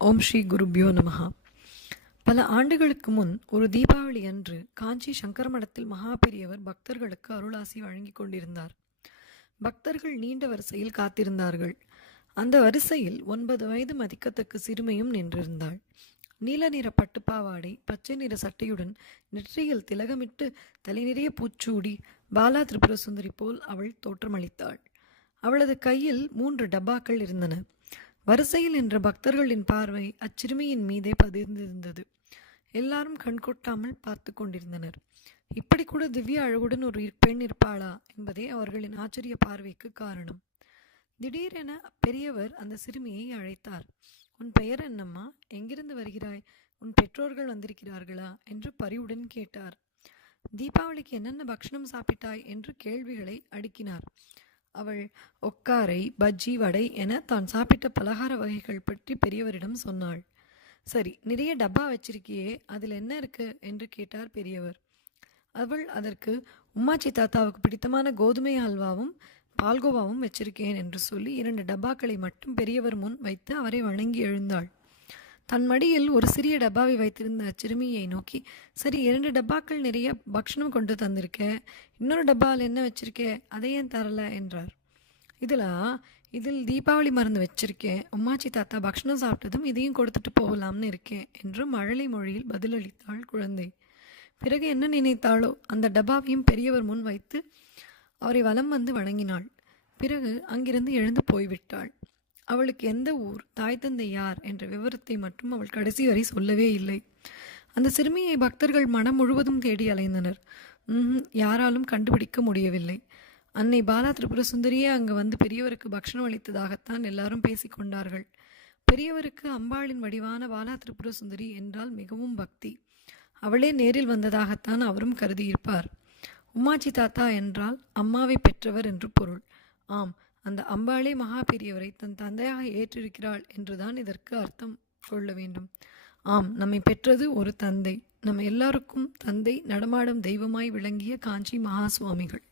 ஓம் ஸ்ரீ குருப்யோ நமஹா. பல ஆண்டுகளுக்கு முன் ஒரு தீபாவளி அன்று காஞ்சி சங்கர மடத்தில் மகா பெரியவர் பக்தர்களுக்கு அருளாசி வழங்கி கொண்டிருந்தார். பக்தர்கள் நீண்ட வரிசையில் காத்திருந்தார்கள். அந்த வரிசையில் 9 வயது மதிக்கத்தக்க சிறுமியும் நின்றிருந்தாள். நீல நிற பட்டுப்பாவாடை, பச்சை நிற சட்டையுடன் நெற்றியில் திலகமிட்டு தலை நிறைய பூச்சூடி பாலா திரிபுர சுந்தரி போல் அவள் தோற்றமளித்தாள். அவளது கையில் 3 டப்பாக்கள் இருந்தன. வரிசையில் நின்ற பக்தர்களின் பார்வை அச்சிறுமியின் மீதே பதிர்ந்திருந்தது. எல்லாரும் கண்கொட்டாமல் பார்த்து கொண்டிருந்தனர். இப்படி கூட திவ்ய அழகுடன் ஒரு பெண் இருப்பாளா என்பதே அவர்களின் ஆச்சரிய பார்வைக்கு காரணம். திடீரென பெரியவர் அந்த சிறுமியை அழைத்தார். உன் பெயர் என்னம்மா? எங்கிருந்து வருகிறாய்? உன் பெற்றோர்கள் வந்திருக்கிறார்களா என்று பரிவுடன் கேட்டார். தீபாவளிக்கு என்னென்ன பக்ஷணம் சாப்பிட்டாய் என்று கேள்விகளை அடுக்கினார். அவள் ஒக்காரை, பஜ்ஜி, வடை என தான் சாப்பிட்ட பலகார வகைகள் பற்றி பெரியவரிடம் சொன்னாள். சரி, நிறைய டப்பா வச்சிருக்கியே, அதில் என்ன இருக்கு என்று கேட்டார் பெரியவர். அவள் அதற்கு உம்மாச்சி தாத்தாவுக்கு பிடித்தமான கோதுமை அல்வாவும் பால்கோவாவும் வச்சிருக்கேன் என்று சொல்லி 2 டப்பாக்களை மட்டும் பெரியவர் முன் வைத்து அவரை வணங்கி எழுந்தாள். தன் மடியில் ஒரு சிறிய டப்பாவை வைத்திருந்த அச்சிறுமியை நோக்கி, சரி, 2 டப்பாக்கள் நிறைய பக்ஷணம் கொண்டு தந்திருக்க, இன்னொரு டப்பாவில் என்ன வச்சிருக்க, அதை ஏன் தரல என்றார். இதில் தீபாவளி மருந்து வச்சிருக்கேன், உம்மாச்சி தாத்தா பக்ஷணம் சாப்பிட்டதும் இதையும் கொடுத்துட்டு போகலாம்னு இருக்கேன் என்று மழலை மொழியில் பதிலளித்தாள் குழந்தை. பிறகு என்ன நினைத்தாளோ அந்த டப்பாவையும் பெரியவர் முன் வைத்து அவரை வலம் வந்து வணங்கினாள். பிறகு அங்கிருந்து எழுந்து போய்விட்டாள். அவளுக்கு எந்த ஊர், தாய் தந்தை யார் என்ற விவரத்தை மட்டும் அவள் கடைசி வரை சொல்லவே இல்லை. அந்த சிறுமியை பக்தர்கள் மனம் முழுவதும் தேடி அலைந்தனர். யாராலும் கண்டுபிடிக்க முடியவில்லை. அன்னை பாலா திரிபுர சுந்தரியே அங்கு வந்து பெரியவருக்கு பக்ஷணம் அளித்ததாகத்தான் எல்லாரும் பேசிக்கொண்டார்கள். பெரியவருக்கு அம்பாளின் வடிவான பாலா திரிபுர சுந்தரி என்றால் மிகவும் பக்தி. அவளே நேரில் வந்ததாகத்தான் அவரும் கருதியிருப்பார். உம்மாச்சி தாத்தா என்றால் அம்மாவை பெற்றவர் என்று பொருள். ஆம், அந்த அம்பாளே மகா பெரியவரை தன் தந்தையாக ஏற்றிருக்கிறாள் என்றுதான் இதற்கு அர்த்தம் கொள்ள வேண்டும். ஆம், நம்மை பெற்றது ஒரு தந்தை. நம்ம எல்லாருக்கும் தந்தை, நடமாடும் தெய்வமாய் விளங்கிய காஞ்சி மகா சுவாமிகள்.